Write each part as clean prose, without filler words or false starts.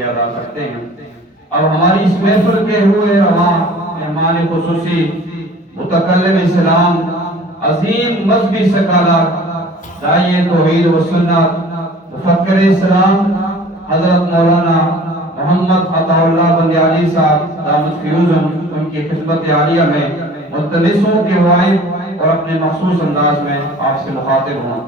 شکریہ ادا کرتے ہیں۔ اب ہماری اس محفل کے ہوئے رواں مہمان خصوصی متکلم اسلام، عظیم مذہبی سکالات، داعی توحید و سنت، مفکر اسلام حضرت مولانا محمد عطا اللہ بندیالی صاحب دامت فیوزم، ان کی خدمت عالیہ میں ملتمسوں کے واعظ اور اپنے مخصوص انداز میں آپ سے مخاطب ہوں۔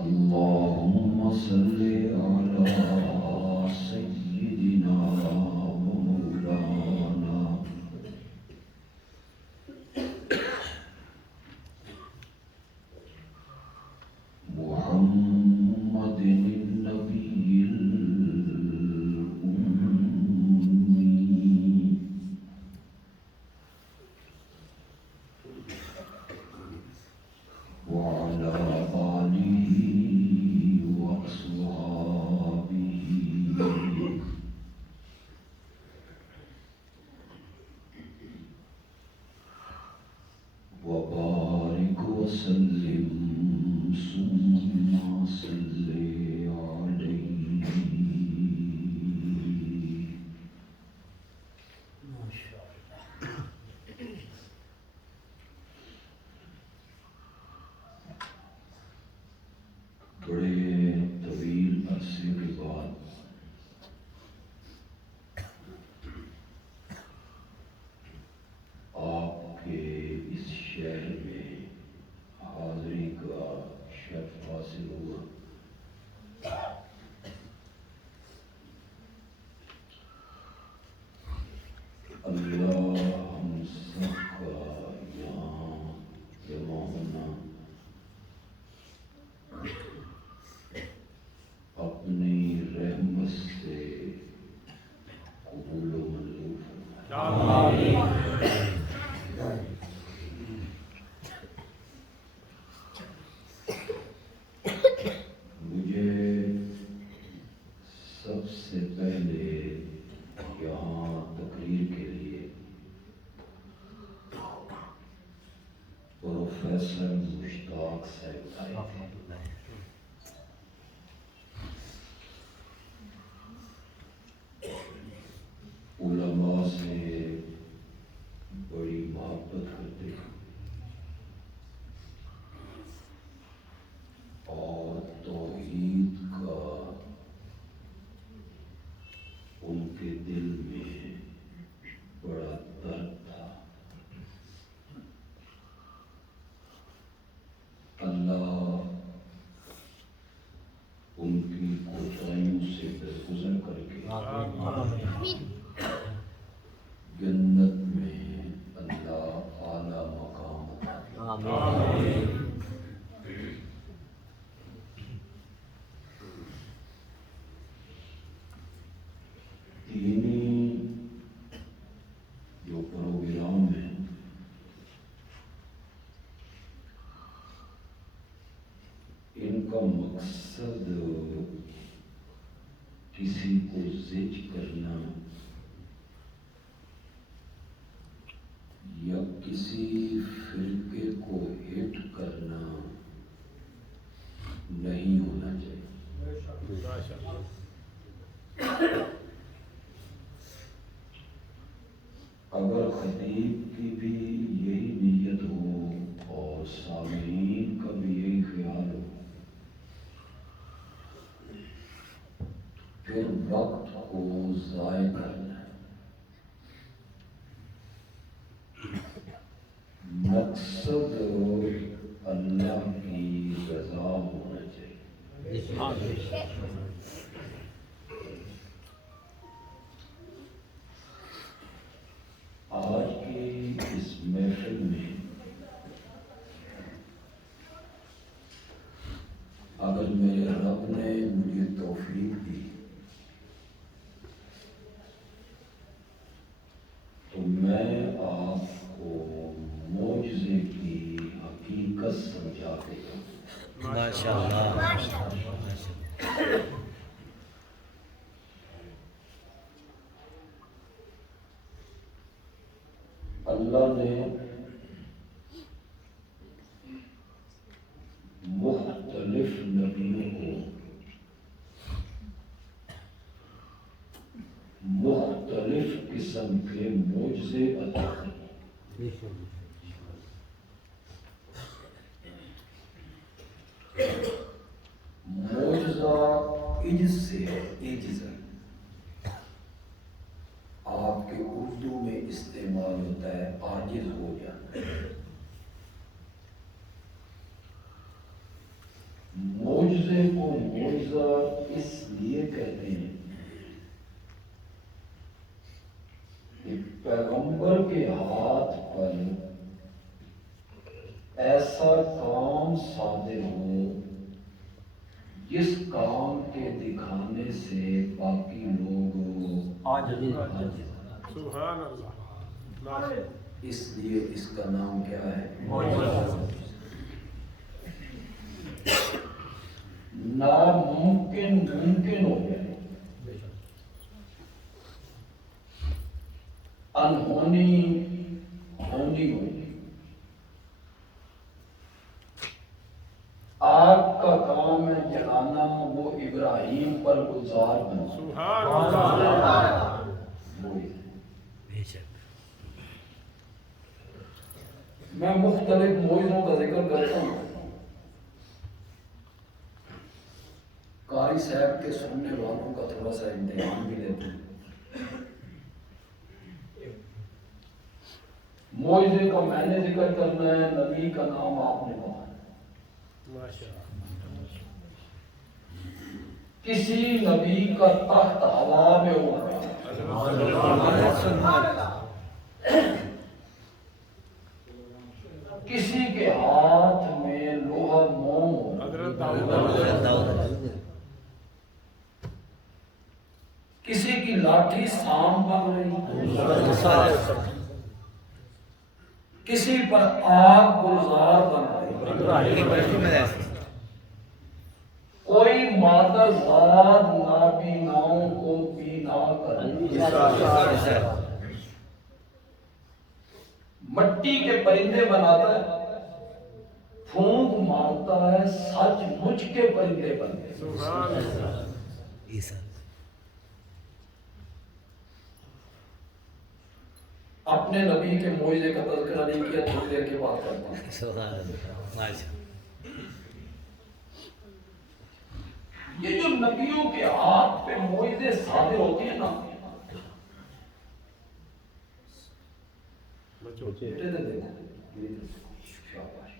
اللهم صل على سيدنا ومولانا محمد النبي الأمي وعلى آله وأصحابه وبارك وسلم ثم صل عليه۔ بڑے طویل عرصے کے بعد آپ کے اس شہر میں حاضری کا شرف حاصل ہوا۔ اللہ ہم سب کا یہاں جمع ہونا اپنی رحمت سے قبول و منظور فرمائے۔ مجھے سب سے پہلے یہاں تقریر کے لیے پروفیسر مشتاق صاحب آئے تھے۔ علماء سے بڑی محبت کرتے ہیں اور توحید کا ان کے دل میں بڑا درد تھا۔ اللہ ان کی کوتاہیوں سے درگزر کر کے جنت میں اللہ دینی جو پروگرام ہے ان کا مقصد کسی کو زج کرنا یا کسی فرقے کو ہٹ کرنا نہیں ہونا چاہیے۔ اگر خطیب کی بھی یہی نیت ہو اور سامعین کا بھی یہی خیال ہو، پھر وقت کو ضائع کرنا ہے۔ مقصد اللہ کی رضا ہونا چاہیے۔ آج کی اس محفل میں اگر میرے رب نے مجھے توفیق دی تو میں آپ کو معجزے کی حقیقت سمجھا دے گا۔ ماشاءاللہ۔ اللہ نے مختلف نبیوں کو مختلف قسم کے معجزے عطا کیے۔ معجزہ عجز سے ہے، عجز آپ کے اردو میں استعمال ہوتا ہے عاجز ہو جانا۔ معجزے کو معجزہ اس لیے کہتے ہیں کہ پیغمبر کے ہاتھ پر ایسا کام صادر ہو جس کام کے دکھانے سے باقی لوگ سبحان اللہ۔ اس لیے اس کا نام کیا ہے؟ ناممکن ممکن ہو گیا، انہونی ہونی ہو گئی۔ آگ کا کام ہے جلانا، وہ ابراہیم پر گلزار بنا۔ سبحان اللہ۔ میں مختلف معجزوں کا ذکر کرتا ہوں، قاری صاحب کے سننے والوں کا تھوڑا سا امتحان بھی لیتے ہیں۔ معجزے کا میں نے ذکر کرنا ہے، نبی کا نام آپ نے کہا ہے۔ کسی نبی کا تخت ہوا میں اڑ رہا ہے، کسی کے ہاتھ میں لوہا موم ہو رہا ہے، کسی کی لاٹھی سام بن رہی، کسی پر آگ گلزار بن رہی، کوئی مادر ذات نابیناؤں کو بینا کر رہی، مٹی کے پرندے بناتا ہے، پھونک مارتا ہے، سچ مچ کے پرندے بنتے ہیں۔ اپنے نبی کے معجزے کا تذکرہ نہیں کیا، تھوڑی دیر کے بعد کرتا ہوں۔ یہ جو نبیوں کے ہاتھ پہ معجزے صادر ہوتے ہیں نا، بیٹے دے دیکھو، شاباش۔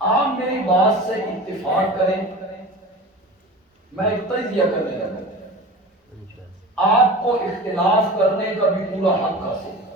آپ میری بات سے اتفاق کریں، میں ایک تجزیہ کرنے لگا، آپ کو اختلاف کرنے کا بھی پورا حق حاصل ہے۔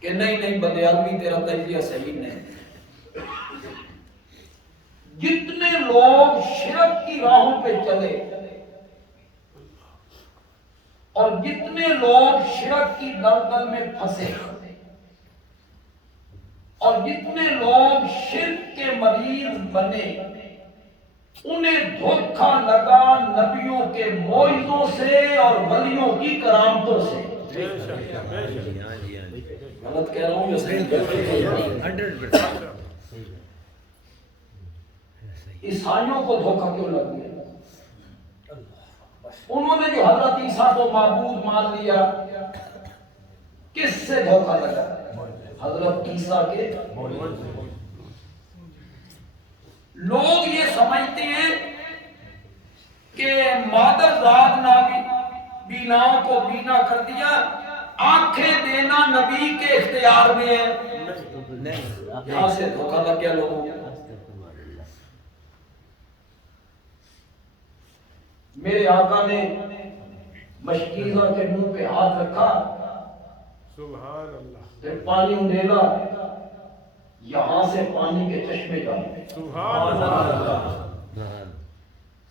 کہ نہیں بندے آدمی تیرا تجزیہ صحیح نہیں. جتنے لوگ شرک کی راہوں پہ چلے اور جتنے لوگ شرک کی دلدل میں پھنسے اور جتنے لوگ شرک کے مریض بنے, انہیں دھوکہ لگا نبیوں کے معجزوں سے اور ولیوں کی کرامتوں سے. غلط کہہ رہا ہوں یا صحیح؟ عیسائیوں کو دھوکہ کیوں لگ گیا؟ انہوں نے جو حضرت عیسیٰ کو معبود مان لیا, کس سے دھوکہ لگا؟ حضرت عیسیٰ کے. لوگ یہ سمجھتے ہیں کہ مادر ذات نے بیناؤں کو بینا کر دیا, آنکھیں دینا نبی کے اختیار میں ہے. یہاں سے دھوکہ لگ گیا لوگوں کو. میرے آقا نے مشکیزہ کے منہ پہ ہاتھ رکھا, سبحان اللہ, پھر پانی اندھیلا, یہاں سے پانی کے چشمے جانے. سبحان اللہ.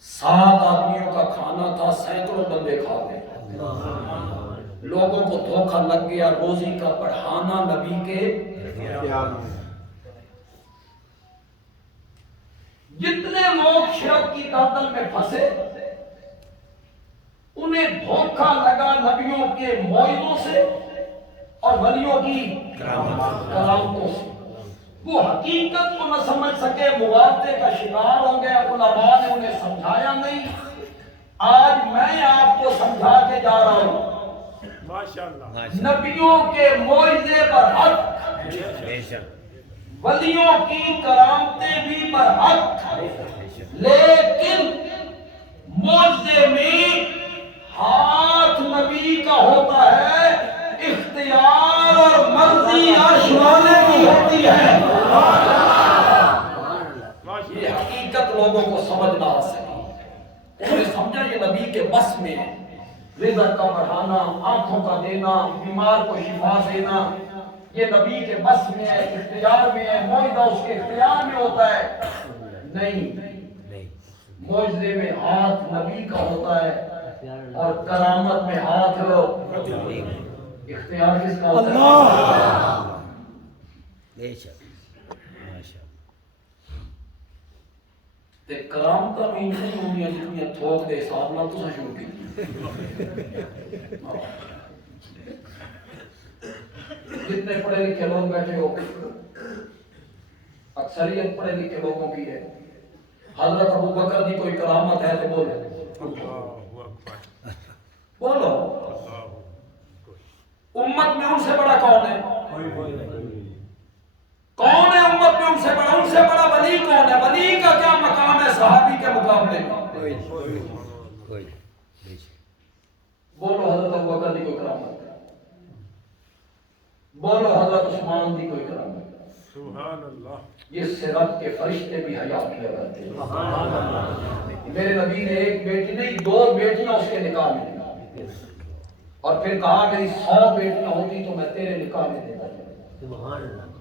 7 آدمیوں کا کھانا تھا, سینکڑوں بندے کھا گئے. لوگوں کو دھوکہ لگ گیا, روزی کا بڑھانا نبی کے. جتنے لوگ شرک کی دلدل میں پھنسے, انہیں دھوکہ لگا نبیوں کے معجزوں سے اور ولیوں کی کرامتوں سے. وہ حقیقت کو نہ سمجھ سکے, مغالطے کا شکار ہو گئے. علماء نے انہیں سمجھایا نہیں. آج میں آپ کو سمجھا کے جا رہا ہوں. ماشاءاللہ. نبیوں کے معجزے برحق, ولیوں کی کرامتیں بھی برحق, لیکن معجزے میں ہاتھ نبی کا ہوتا ہے, اختیار اور مرضی عرش والے کی ہوتی ہے. یہ حقیقت لوگوں کو سمجھ نہ آ سکی. انہوں نے سمجھا یہ نبی کے بس میں ہے, رزق کا بڑھانا, آنکھوں کا دینا, بیمار کو شفا دینا, یہ نبی کے بس میں ہے, اختیار میں ہے, معجزہ اس کے اختیار میں ہوتا ہے. نہیں, معجزے میں ہاتھ نبی کا ہوتا ہے اور کرامت میں ہاتھ اختیار کس کا ہوتا ہے؟ تے کرامتاں بھی نہیں ہونیاں جتنی تھوک دے حساب نال تساں شروع کی. جتنے پڑھے لکھے لوگ بیٹھے ہو, اکثریت پڑھے لکھے لوگوں کی ہے. حضرت ابو بکر کی کوئی کرامت ہے تو بولو, بولو. امت میں ان سے بڑا کون ہے؟ کون ہے امت میں ان سے بڑا؟ ان سے بڑا ولی کون ہے؟ ولی کا کیا مقام ہے صحابی کے مقابلے میں؟ بولو حضرت ابو بکر کی کوئی کرامت ہے, بولو حضرت عثمان کی کوئی کرامت ہے. سبحان اللہ. یہ صراط کے فرشتے بھی حیا کیا کرتے ہیں. میرے نبی نے ایک بیٹی نہیں 2 بیٹیاں اس کے نکاح میں دی, اور پھر کہا میری 100 بیٹیاں ہوتی تو میں تیرے نکاح میں دیتا.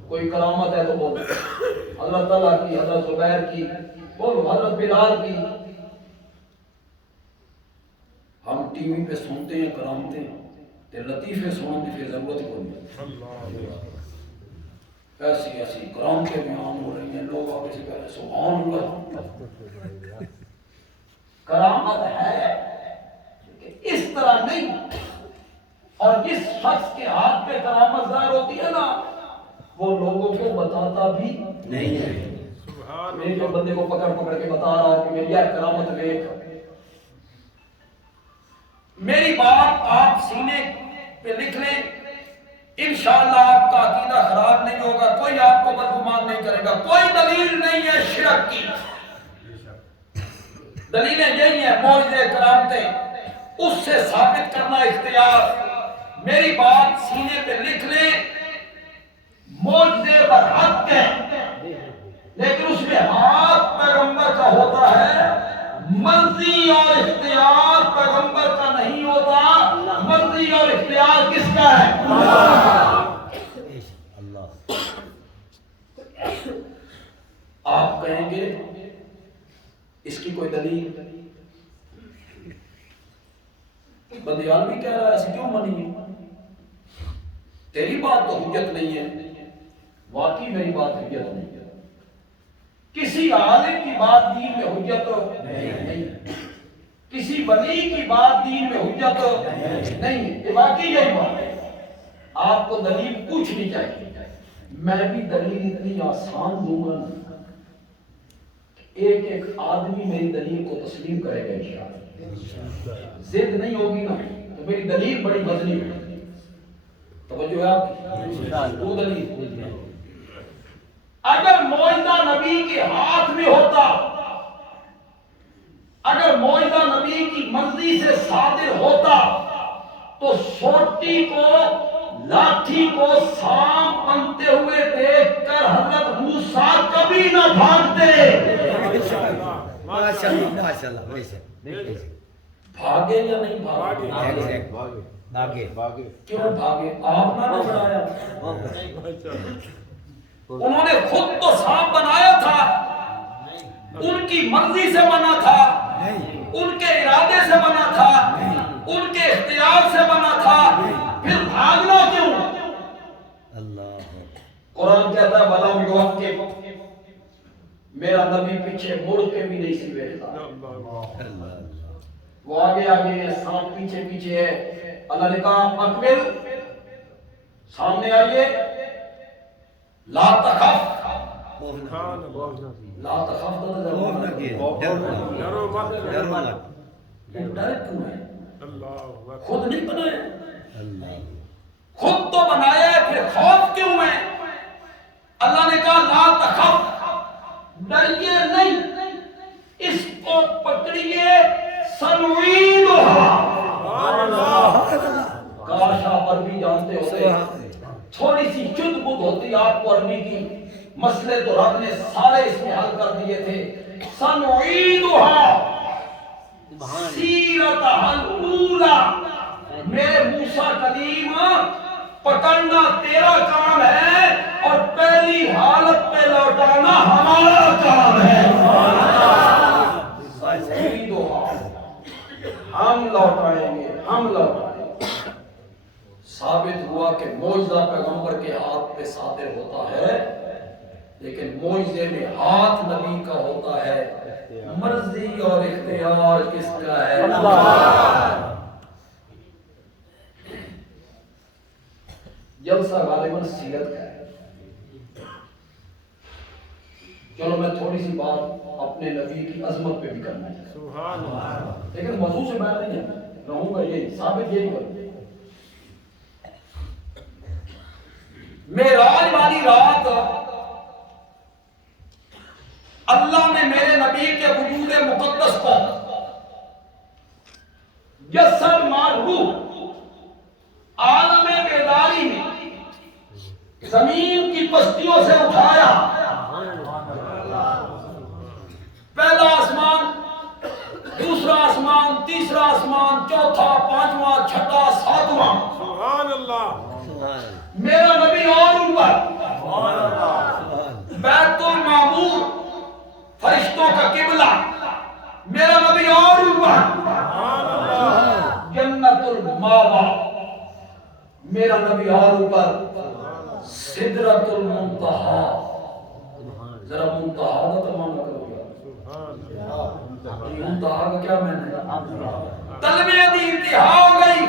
کوئی کرامت ہے تو بولو. اللہ تعالیٰ کی, حضرت زبیر کی, بولو حضرت بلال کی. ہم ٹی وی پہ سنتے ہیں کرامتیں, تے لطیفے سننے کی ضرورت کوئی نہیں. ایسی ایسی کرامتیں بیان ہو رہی ہیں, لوگ آگے سے کہہ رہے سبحان اللہ. کرامت ہے اس طرح نہیں. اور جس شخص کے ہاتھ پہ کرامت ظاہر ہوتی ہے نا, وہ لوگوں کو بتاتا بھی نہیں ہے. میں جو بندے کو پکڑ کے بتا رہا ہوں کہ میری یہ کرامت دیکھ, میری بات آپ سینے پہ لکھ لیں, انشاءاللہ آپ کا عقیدہ خراب نہیں ہوگا, کوئی آپ کو بدگمان نہیں کرے گا. کوئی دلیل نہیں ہے شرک کی, دلیلیں یہی ہیں معجزے کرامتیں, اس سے ثابت کرنا اختیار. میری بات سینے پہ لکھ لیں, معجزے برحق ہیں, لیکن اس میں ہاتھ پیغمبر کا ہوتا ہے, مرضی اور اختیار پیغمبر کا نہیں ہوتا. مرضی اور اختیار کس کس کا ہے؟ اللہ آپ کہیں گے اس کی کوئی دلیل؟ بندیال بھی کہہ رہا ہے ایسے کیوں منی ہے؟ تیری بات تو حجت نہیں ہے، واقعی میری بات حجت نہیں ہے، کسی عالم کی بات دین میں حجت نہیں، کسی ولی کی بات دین میں حجت نہیں، یہ واقعی یہی بات ہے۔ آپ کو دلیل پوچھنی چاہیے، میں بھی دلیل اتنی آسان دوں گا ایک ایک آدمی میری دلیل کو تسلیم کرے گا انشاءاللہ۔ ضد نہیں ہوگی نا تو میری دلیل بڑی وزنی ہوگی۔ توجہ ہے آپ کی؟ وہ دلیل اگر معجزہ نبی کے ہاتھ میں ہوتا، اگر معجزہ نبی کی مرضی سے صادر ہوتا تو سوٹی کو لاٹھی کو سام بنتے ہوئے دیکھ کر حضرت موسیٰ کبھی نہ بھاگتے۔ ماشاءاللہ ماشاءاللہ بھاگے یا نہیں بھاگے؟ آگے کیوں بھاگے؟ آپ نے بنایا، انہوں نے خود تو سانپ بنایا تھا، ان کی مرضی سے بنا تھا، ان کے ارادے سے بنا تھا، ان کے اختیار سے بنا تھا، پھر بھاگنا کیوں؟ اللہ قرآن کہتا ہے وَلَمْ يُعَقِّبْ، میرا نبی پیچھے مڑ کے بھی نہیں سی بیٹھتا، وہ آگے آگے ہے، سانپ پیچھے پیچھے ہے۔ اللہ نے کہا اکمل، سامنے آئیے، لا تخف، لا تخف ڈر کیوں ہے؟ خود نہیں بنایا، خود تو بنایا ہے، پھر خوف کیوں ہے؟ اللہ نے کہا لا تخف، ڈریے نہیں، اس کو پکڑیے، سنعیدھا۔ کاش آپ عربی جانتے ہوتے، تھوڑی سی چد بد ہوتی آپ کو عربی کی، مسئلے تو رب نے سارے اس میں حل کر دیے تھے۔ سنعیدھا سیرتھا الاولی، میرے موسیٰ کلیم پکڑنا تیرا کام ہے اور پہلی حالت پہ لوٹانا ہمارا کام ہے۔ ہم لوٹائیں گے، ہم لوٹائیں گے۔ ثابت ہوا کہ معجزہ پیغمبر کے ہاتھ پہ صادر ہوتا ہے، لیکن معجزے میں ہاتھ نبی کا ہوتا ہے، مرضی اور اختیار کس کا ہے؟ جلسہ غالباً سیرت کا ہے۔ چلو میں تھوڑی سی بات اپنے نبی کی عظمت پہ بھی کرنا چاہتا ہوں، لیکن موضوع سے بات نہیں ہے، رہوں گا یہی ثابت یہی کروں۔ معراج والی رات اللہ نے میرے نبی کے وجود مقدس کو جسد مارحوم عالم بیداری میں زمین کی پستیوں سے اٹھایا، پہلا آسمان، دوسرا آسمان، تیسرا آسمان، چوتھا، پانچواں، چھٹا، ساتواں، سبحان اللہ، میرا نبی اور اوپر، بیت المعمور فرشتوں کا قبلہ، میرا نبی اور اوپر، جنت الماوا، میرا نبی اور اوپر، سدرۃ المنتہا، ذرا منتہا کا ترجمہ کرو گے؟ منتہا کا کیا معنی ہے؟ طلبے دی انتہا ہو گئی،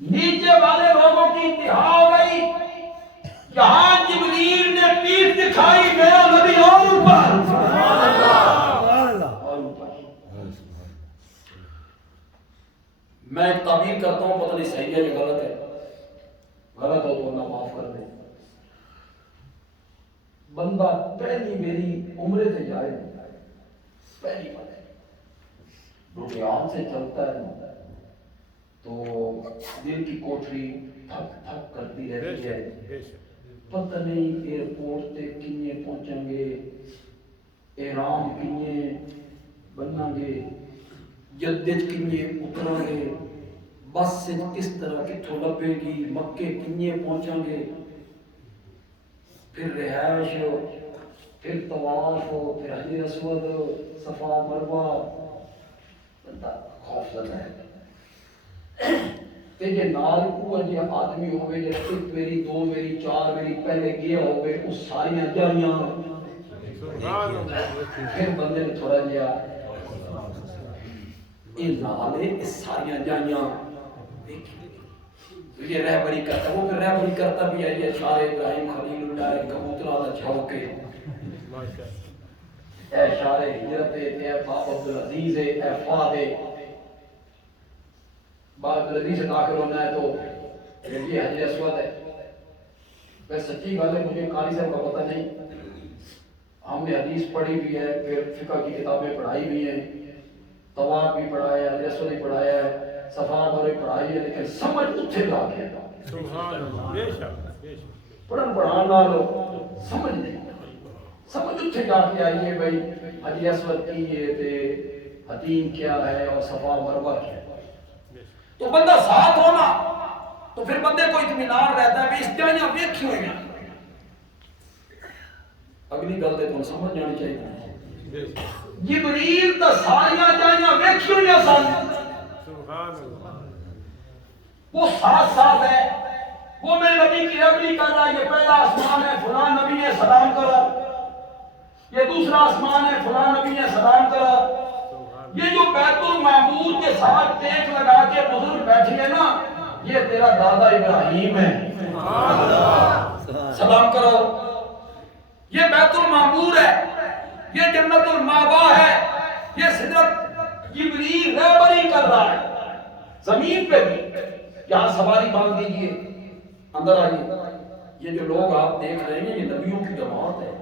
نیچے والے لوگوں کی انتہا ہو گئی، جہاں جبریل نے پیٹھ دکھائی، میرا نبی اور اوپر، اور اوپر۔ میں ایک تعبیر کرتا ہوں، پتہ نہیں صحیح ہے یا غلط ہے، غلط ہو تو اللہ معاف کر دے۔ بندہ پہلی میری عمرے سے جائے، پہلی بار روٹی عام سے چلتا ہے تو دل کی کوٹری تھک تھک کرتی رہتی ہے، پتہ نہیں ایئرپورٹ تے کنے پہنچیں گے، احرام کنے بننا گے، جدت کنے اتریں گے، بس سے کس طرح کتوں لبے گی، مکے کنیے پہنچیں گے، پھر رہائش ہو، پھر طواف ہو، پھر حجر اسود، صفا مروہ، بندہ خوف زدہ ہے۔ تے جے نال کو جے آدمی ہوئے جے ایک میری دو میری چار میری پہلے گیا ہوئے اس ساریاں جاریاں پھر بندے نے تھوڑا جیا یہ نالے اس ساریاں جاریاں یہ رہبری کرتا، وہ پھر رہبری کرتا بھی ہے یہ شار ابراہیم خلیل اللہ کبوترہ دا چھوکے، اے شار ہجرت، اے باب عبدالعزیز، اے فہد، باب عبدالعزیز سے داخل ہونا ہے تو یہ حجر اسود ہے۔ میں سچی بات ہے مجھے قاری صاحب کا پتہ نہیں، ہم نے حدیث پڑھی بھی ہے، پھر فقہ کی کتابیں پڑھائی بھی ہیں، طواف بھی پڑھایا ہے، حجر اسود بھی پڑھایا ہے، صفا مروہ پڑھائی ہے، لیکن سمجھ اتھے جا کے سبحان اللہ، بے شک بے شک، پڑھن پڑھان نال سمجھ نہیں سمجھ اتھے جا کے آئیے بھائی حجر اسود کی ہے تے حتیم کیا ہے اور صفا مروہ کیا ہے۔ تو بندہ ساتھ ہونا تو پھر بندے کو اطمینان رہتا ہے کہ اس جائیاں ویکھی ہوئی ہیں۔ اگلی گل تے تم سمجھ جانی چاہیے، جبریل تا ساریاں جائیاں ویکھی ہوئی ہیں سن، سبحان اللہ، وہ ساتھ ساتھ ہے، وہ میرے نبی کی رہبری کر رہا ہے، یہ پہلا آسمان ہے فلاں نبی نے سلام کرو، یہ دوسرا آسمان ہے فلاں نبی نے سلام کرو، یہ جو بیت المعمور کے ساتھ ٹیک لگا کے بزرگ بیٹھے ہیں نا یہ تیرا دادا ابراہیم ہے، سلام کرو، یہ بیت المعمور ہے، یہ جنت المأوا ہے، یہ سدرت جبریل رہبری کر رہا ہے زمین پہ بھی، یہاں سواری باندھ دیجئے اندر آئیے، یہ جو لوگ آپ دیکھ رہے ہیں یہ نبیوں کی جماعت ہے،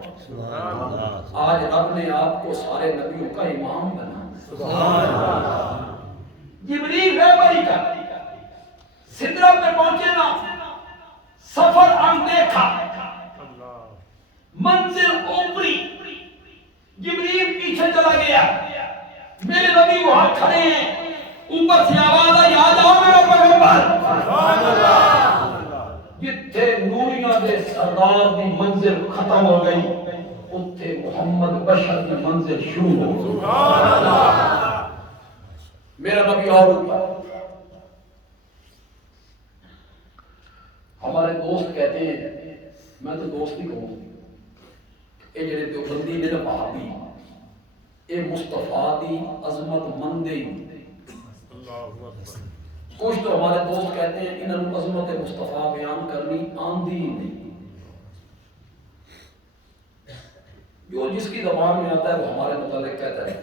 آج رب نے آپ کو سارے نبیوں کا امام بنا، جبریل رہبری کا، سدرت پہ پہنچے نا، سفر اندیکھا، منزل اوپری، جبریل پیچھے چلا گیا، میرے نبی وہاں کھڑے ہیں، اوپر سے آواز آئی آ جاؤ میرے پیغمبر، جتھے نوریاں دے سردار دی منزل ختم ہو گئی اتھے محمد بشر کی منزل شروع ہو گئی، میرا نبی اور اوپر۔ ہمارے دوست کہتے ہیں، میں تو دوست ہی کہوں، اے جڑے دیوبندی نے بھابی اے مصطفیٰ دی عظمت مندے، کچھ تو ہمارے دوست کہتے ہیں انہوں نے عظمت مصطفیٰ بیان کرنی آندھی ہی نہیں، جو جس کی زبان میں آتا ہے وہ ہمارے متعلق کہتا ہے،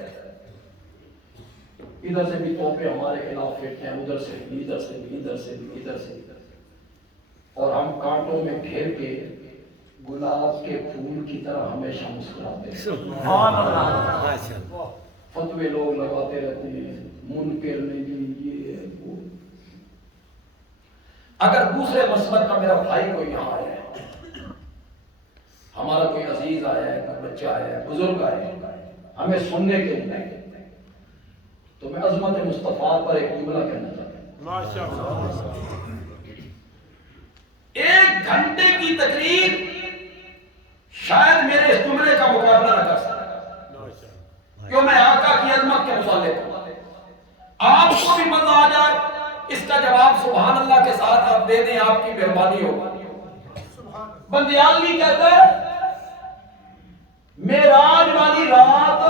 ادھر سے بھی توپے ہمارے خلاف پھیرتے ہیں، ادھر سے بھی، ادھر سے بھی، ادھر سے بھی، ادھر سے بھی، اور ہم کانٹوں میں گھیر کے گلاب کے پھول کی طرح ہمیشہ مسکراتے ہیں، سبحان اللہ، فتوے لوگ لگاتے رہتے ہیں، منکر نہیں یہ وہ۔ اگر دوسرے مسلک کا میرا بھائی کوئی یہاں آیا ہے، ہمارا کوئی عزیز آیا ہے، کوئی بچہ آیا ہے، بزرگ آیا ہے ہمیں سننے کے لیے، تو میں عظمت مصطفیٰ پر ایک جملہ کہنا چاہتا ہوں، ماشاءاللہ، 1 گھنٹے کی تقریر شاید میرے اس جملے کا مقابلہ نہ کر سکتا، کیوں میں آقا کی عظمت کے متعلق ہوں، آپ کو بھی مزہ آ جائے، اس کا جواب سبحان اللہ کے ساتھ آپ دے دیں، آپ کی مہربانی ہو۔ بندیال بھی کہتا ہے معراج والی رات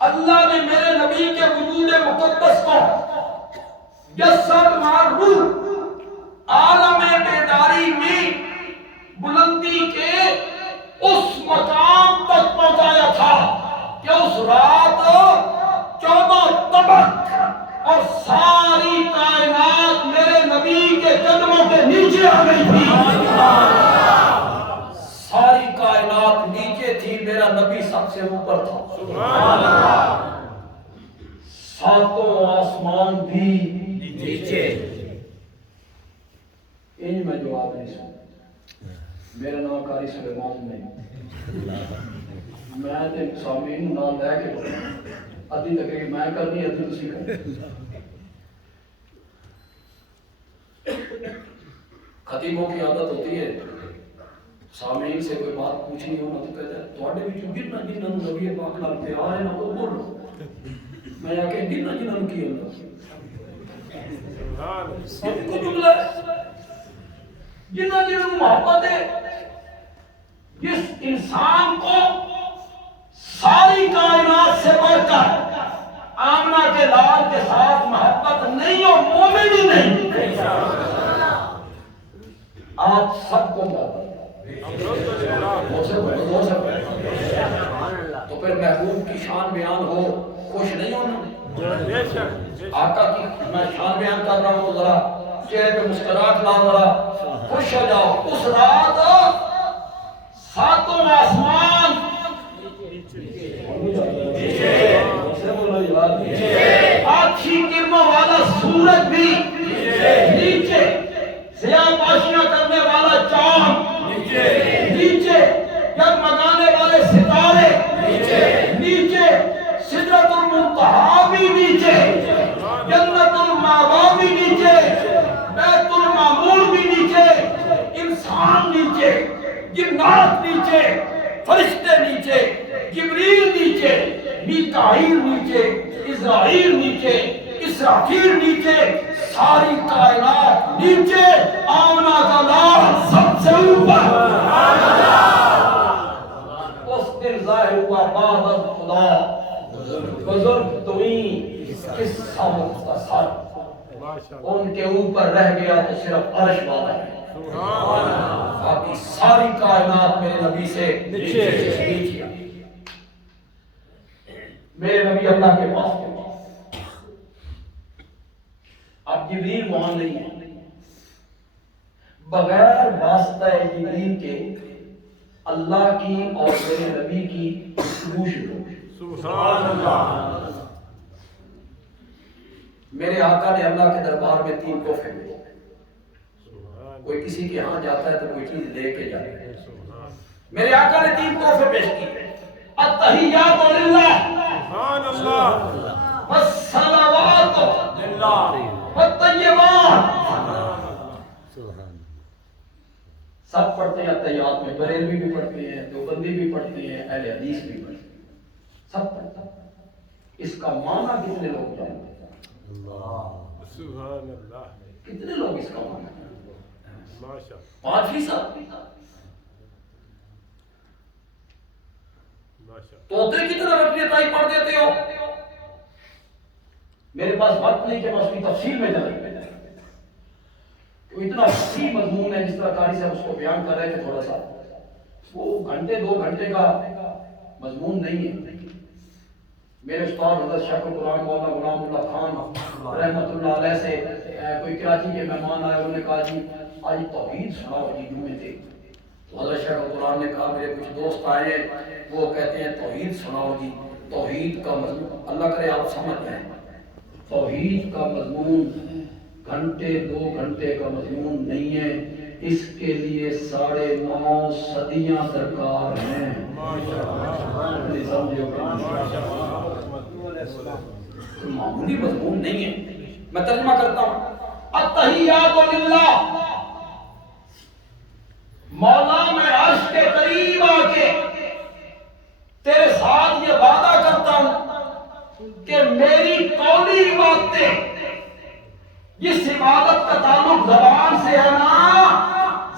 اللہ نے میرے نبی کے وجود مقدس کو جسد مار روح عالم بیداری میں بلندی کے اس مقام تک پہنچایا تھا کہ اس رات 14 طبق اور ساری کائنات میرے نبی کے قدموں کے نیچے آ گئی تھی، ساری کائنات نیچے تھی، میرا نبی سب سے اوپر تھا، سبحان اللہ، 7 آسمان بھی نیچے، ان میں جواب نہیں سن، میرا نام قاری سلیمان نہیں، میں تے سامعین نام لے کے ادھی تقریر میں کرنی ادھی تسی کرنی، خطیبوں کی عادت ہوتی ہے سامعین سے کوئی بات پوچھنی ہو تو کہتے ہیں تواڈے وچوں جنہاں جنہاں نوں نبی پاک نال پیار ہے نا وہ بولو میں آ کے جنہاں جنہاں نوں کی ہوندا سبحان یہ کو جملہ جنہاں جنہاں محبت ہے جس انسان کو ساری کائنات سے بڑھ کر آمنہ کے لال کے ساتھ محبت نہیں ہو مومن ہی نہیں آپ سب کو محبت تو پھر محبوب کی شان بیان ہو خوش نہیں ہونا بے شک آقا کی میں شان بیان کر رہا ہوں تو ذرا چہرے پہ مسکراہٹ لاؤ ذرا خوش ہو جاؤ اس رات ساتوں آسمان آنکھی کرنوں والا سورج بھی نیچے سیاہ پاشیاں کرنے والا چاند نیچے جگمگانے والے ستارے نیچے سدرۃ المنتہا بھی نیچے جنت المأویٰ بھی نیچے بیت المعمور بھی نیچے انسان نیچے جنات نیچے فرشتے نیچے جبریل نیچے میکائیل نیچے اسرائیل نیچے اسرافیل نیچے ساری کائنات نیچے آمنہ کا لال سب سے اوپر اس دن ظاہر ہوا بعد از خدا بزرگ تویں قصہ مختصر ان کے اوپر رہ گیا تو صرف عرش والا ہے باقی ساری کائنات میرے نبی سے نیچے میرے نبی اللہ کے پاس کے اب جبریل وہاں نہیں ہے بغیر واسطہ جبریل کے اللہ کی اور میرے نبی کی گفتگو شروع سبحان اللہ میرے آقا نے اللہ کے دربار میں 3 تحفے دیے کوئی کسی کے ہاں جاتا ہے تو کوئی چیز لے کے جاتا ہے میرے آقا نے 3 تحفے پیش کیے التحیات للہ سبحان اللہ والصلوات للہ والطیبات سب پڑھتے ہیں التحیات میں بریلوی بھی پڑھتے ہیں دیوبندی بھی پڑھتے ہیں اہل حدیث بھی پڑھتے ہیں سب پڑھتے ہیں اس کا معنی کتنے لوگ جانتے ہیں سبحان اللہ کتنے لوگ اس کا معنی جانتے ہیں ماشاء 5% ماشاء طوطے کی طرح اپنی تائی پڑھ دیتے ہو میرے پاس وقت نہیں کہ میں اس کی تفصیل میں جائیں تو اتنا وسیع مضمون ہے جس طرح قاری صاحب اس کو بیان کر رہے تھے تھوڑا سا وہ گھنٹے 2 گھنٹے کا مضمون نہیں ہے میرے استاد حضرت شیخ القرآن مولانا غلام اللہ خان رحمۃ اللہ علیہ سے کوئی کراچی کے مہمان آئے انہوں نے کہا جی آج توحید سناؤ جی جمعے تھے تو حضرت شیخ القرآن نے کہا میرے کچھ دوست آئے وہ کہتے ہیں توحید سناؤ جی توحید کا مضمون اللہ کرے آپ سمجھ جائیں توحید کا مضمون گھنٹے 2 گھنٹے کا مضمون نہیں ہے اس کے لیے 9.5 صدیاں درکار ہیں معمولی مضمون نہیں ہے میں ترجمہ کرتا ہوں التحیات للہ مولا میں عرش کے قریب آ کے تیرے ساتھ یہ وعدہ کرتا ہوں کہ میری قولی عبادتیں جس عبادت کا تعلق زبان سے ہے نا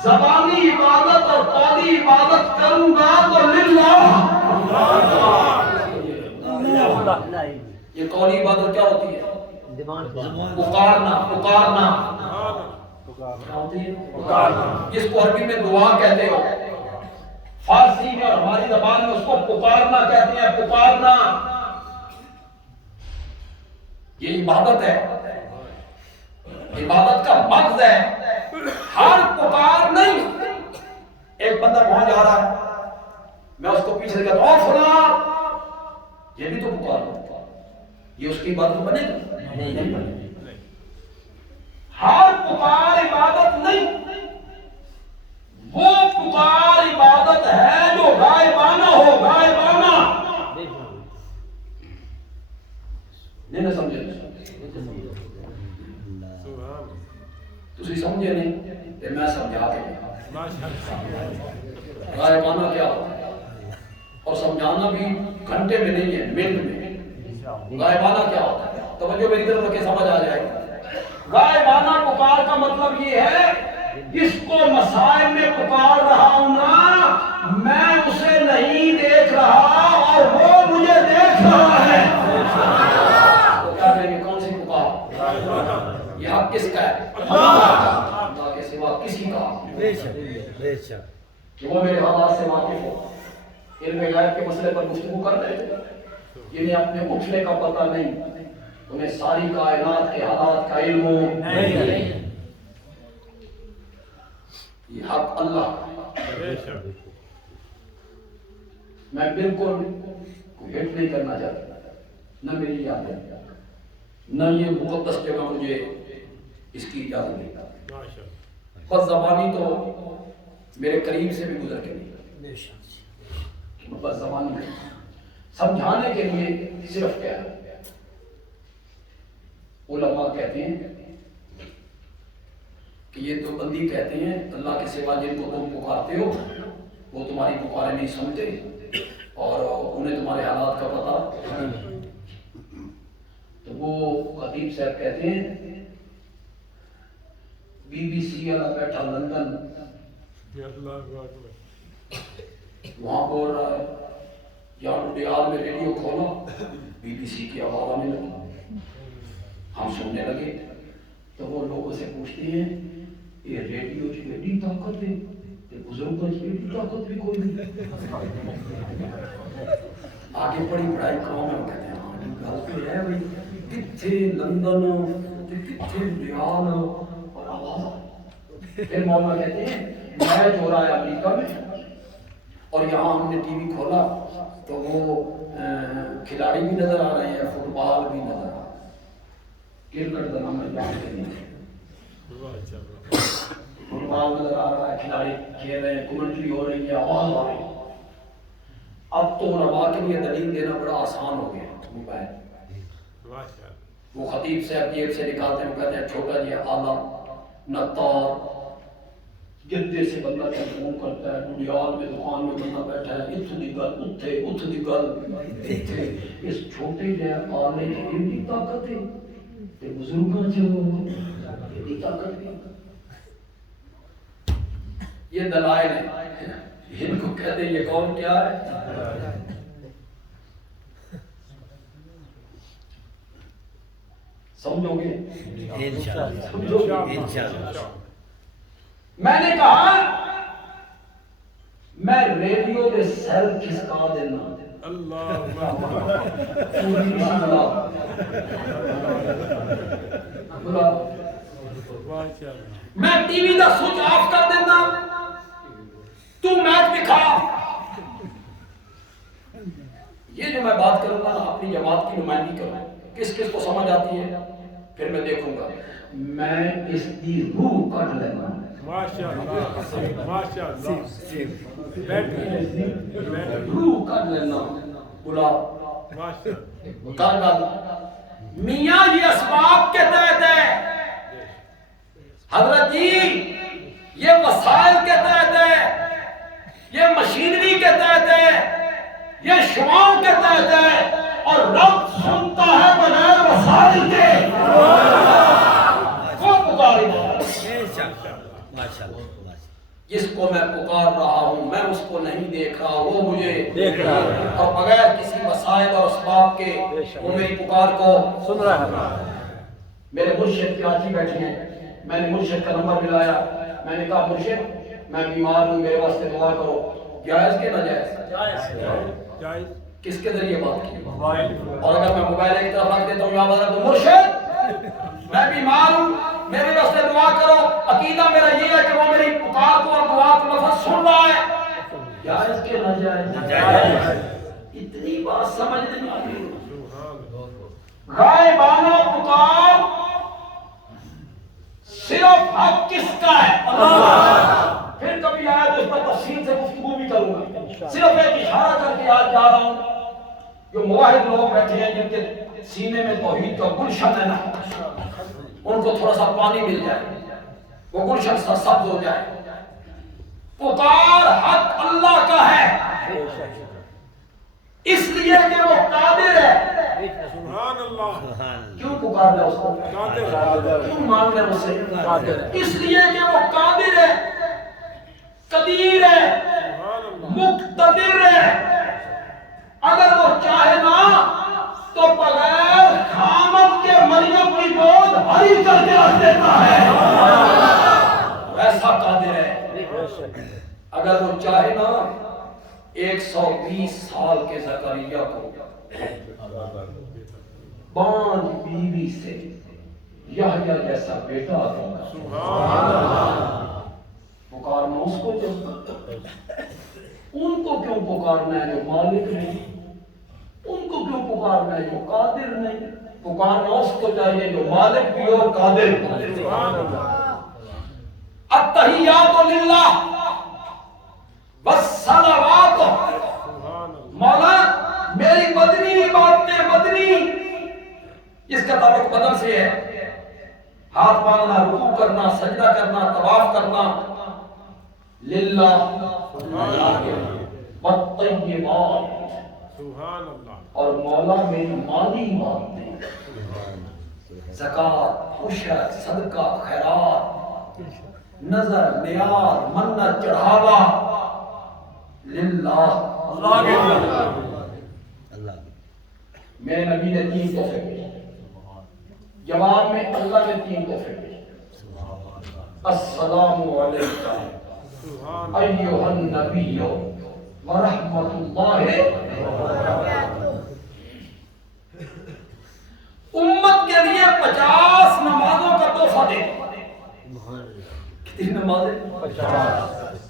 زبانی عبادت اور قولی عبادت کروں گا تو للہ یہ قولی عبادت کیا ہوتی ہے پکارنا پکارنا جس کو عربی میں دعا کہتے ہو فارسی میں اور ہماری زبان میں اس کو پکارنا کہتے ہیں پکارنا یہ عبادت ہے عبادت کا مغز ہے ہر پکار نہیں ایک بندہ وہاں جا رہا ہے میں اس کو پیچھے سے کہتا ہوں فلاں یہ بھی تو پکار یہ اس کی عبادت بنے گا نہیں بنے ہر پکار عبادت نہیں وہ پکار عبادت ہے جو غائبانہ ہو غائبانہ نہیں سمجھے تسی سمجھے نہیں تے میں سمجھا کے گیا ماشاءاللہ غائبانہ کیا ہوتا ہے اور سمجھانا بھی گھنٹے میں نہیں ہے منٹ میں غائبانہ کیا ہوتا ہے توجہ میری طرف رکھے سمجھ آ جائے گی غائبانہ پکار کا مطلب یہ ہے جس کو مسائل میں پکار رہا ہوں نا میں اسے نہیں دیکھ رہا اور وہ مجھے دیکھ رہا ہے تو کیا کہیں گے کون سی پکار یہ حق کس کا ہے اللہ کے سوا کسی کا بے شک بے شک کہ وہ میرے حالات سے واقف ہو علم غیب کے مسئلے پر گفتگو کر رہے تھے جنہیں اپنے اٹھنے کا پتہ نہیں انہیں ساری کائنات کے حالات کا علم نہیں یہ حق اللہ کا بے شک میں بالکل کوئی ہٹ نہیں کرنا چاہتا نہ میری یاد ہے نہ یہ مقدس جگہ مجھے اس کی اجازت دیتا ماشاءاللہ بس زبانی تو میرے قریب سے بھی گزر کے نہیں بے شک بس زبانی نہیں سمجھانے کے لیے صرف کیا ہے علماء کہتے ہیں کہ یہ تو بندی کہتے ہیں اللہ کے سوا جن کو تم پکارتے ہو وہ تمہاری پکاریں نہیں سنتے اور انہیں تمہارے حالات کا پتہ تو وہ خطیب صاحب کہتے ہیں BBC والا بیٹھا لندن اللہ اکبر وہاں پر یہاں ڈیال میں ریڈیو کھولا BBC کی آواز آنے لگی ہم سننے لگے تو وہ لوگوں سے پوچھتے ہیں یہ ریڈیو کی ایڈی طاقت ہے بزرگوں کی ایڈی طاقت بھی کوئی نہیں آگے پڑھی پڑھائی کام ہے کہتے ہیں گل تو ہے بھائی کتنے لندن کتنے ڈیال اور آواز پھر مولانا کہتے ہیں میچ ہو رہا ہے امریکہ میں اور یہاں ہم نے ٹی وی کھولا تو وہ کھلاڑی بھی نظر آ رہے ہیں فٹ بال بھی نظر آ رہا ہے کرکٹ کا نام ہے فٹ بال نظر آ رہا ہے کھلاڑی کھیل رہے ہیں کمنٹری ہو رہی ہے آواز آ رہی ہے اب تو علماء کے لیے دلیل دینا بڑا آسان ہو گیا موبائل وہ خطیب صاحب جیب سے نکالتے ہیں کہتے ہیں چھوٹا جی آلہ نتار گردے سے بندہ ترجمہ کرتا ہے ڈڈیال میں دکان میں بندہ بیٹھا ہے اتھ دی گل اتھے اتھ دی گل اتھے اس چھوٹے جہے آلے کی اتنی طاقت ہے تے بزرگاں جو اتنی طاقت ہے یہ دلائل ہیں ان کو کہتے ہیں یہ قوم کیا ہے سمجھو گے انشاءاللہ میں نے کہا میں ریڈیو کے سر کھسکا دینا اللہ میں ٹی وی کا سوئچ آف کر دینا تو میچ دکھا یہ جو میں بات کروں گا اپنی جماعت کی نمائندگی کروں کس کس کو سمجھ آتی ہے پھر میں دیکھوں گا میں اس کی روح کٹ لینا ماشاءاللہ ماشاءاللہ روح کٹ لینا بلا ماشاءاللہ میاں یہ اسباب کے تحت ہے حضرت جی یہ وسائل کے تحت ہے یہ مشینری کے تحت ہے یہ شعاؤں کے تحت ہے اور رب سنتا ہے بغیر وسائل کے وہ پکاری جس کو میں پکار رہا ہوں میں اس کو نہیں دیکھ رہا وہ مجھے دیکھ رہا ہے اور بغیر کسی وسائل اور اسباب کے وہ میری پکار کو سن رہا ہے میرے مرشد کراچی بیٹھے ہیں میں نے مرشد کا نمبر ملایا میں نے کہا مرشد میں بیمار ہوں میرے واسطے دعا کرو جائز کے ناجائز جائز کس کے ذریعے بات کی اور اگر میں موبائل ایک طرف رکھ دیتا ہوں یا بتا تو مرشد میں بیمار ہوں میرے واسطے دعا کرو عقیدہ میرا یہ ہے کہ وہ میری پکار کو اور دعا کو لفظ سن رہا ہے جائز کے ناجائز اتنی بات سمجھ نہیں آتی غائبانہ پکار صرف حق کس کا ہے اللہ پھر کبھی آیا تو اس پر تفصیل سے گفتگو بھی کروں گا صرف ایک اشارہ کر کے آج جا رہا ہوں جو مواحد لوگ بیٹھے ہیں جن کے سینے میں توحید کا گلشن ہے نا ان کو تھوڑا سا پانی مل جائے وہ گلشن سا سبز ہو جائے. پکار حق اللہ کا ہے اس لیے کہ وہ قادر ہے. سبحان اللہ. کیوں پکار رہے اس کو؟ کیوں مان رہے اس سے؟ اس لیے کہ وہ قادر ہے، قدیر ہے، مقتدر ہے. اگر وہ چاہے نا تو بغیر خامد کے مریم کی گود ہری کر کے رکھ دیتا ہے. ایسا قادر ہے. اگر وہ چاہے نا 120 سال کے زکریا کو 5 بیوی سے یحییٰ جیسا بیٹا دے گا. پکارنا اس کو چاہیے. ان کو کیوں پکارنا ہے جو مالک نہیں؟ ان کو کیوں پکارنا ہے جو قادر نہیں؟ پکارنا اس کو چاہیے جو مالک بھی ہو، قادر بھی ہو. التحیات للہ والصلوات. مولا میری بدنی عبادتیں، بدنی اس کا تعلق بدن سے ہے. ہاتھ باندھنا، رکوع کرنا، سجدہ کرنا، طواف کرنا للہ والطیبات. سبحان اللہ. اور مولا میری مالی عبادتیں، زکوٰۃ، عشر، صدقہ، خیرات، نظر، نیاز، منت، چڑھاوا للہ، اللہ کے لیے. میرے نبی نے 3 تحفے بھیجے. جواب میں اللہ نے 3 تحفے بھیجے. السلام علیکم ایھا النبی ورحمۃ اللہ. امت کے لیے 50 نمازوں کا تحفہ دے. کتنی نمازیں؟ 50.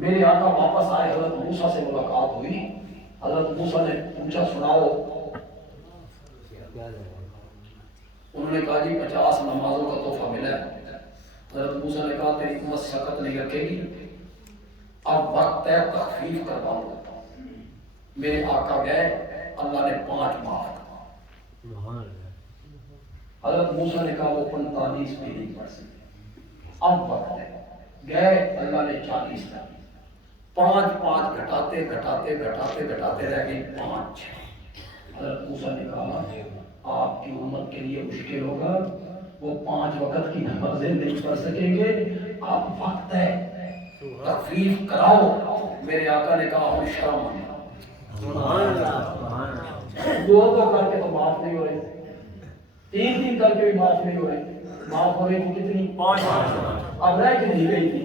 میرے آقا واپس آئے، حضرت موسیٰ سے ملاقات ہوئی. حضرت موسیٰ نے پوچھا سناؤ. انہوں نے کہا جی 50 نمازوں کا تحفہ ملا ہے. حضرت موسیٰ نے کہا تیری امت سخت نہیں رکھے گی، اب وقت ہے تخفیف کروا دو. میرے آقا گئے، اللہ نے 5 معاف کر. حضرت موسیٰ نے کہا وہ 45 بھی نہیں پڑھ سکتے، اب وقت ہے. گئے، اللہ نے 40 کر. 5 گھٹاتے گھٹاتے گھٹاتے گھٹاتے رہ گئی 5. حضرت موسیٰ نے کہا آپ کی امت کے لیے مشکل ہوگا، وہ 5 وقت کی نمازیں نہیں پڑھ سکیں گے، اب وقت ہے تخفیف کراؤ. میرے آقا نے کہا ہم شرم آئے. 2 کر کے تو معاف نہیں ہو رہے، 3 کر کے بھی معاف نہیں ہو رہے. معاف ہو رہی تھی کتنی؟ 5. اب رہ کے نہیں گئی تھی.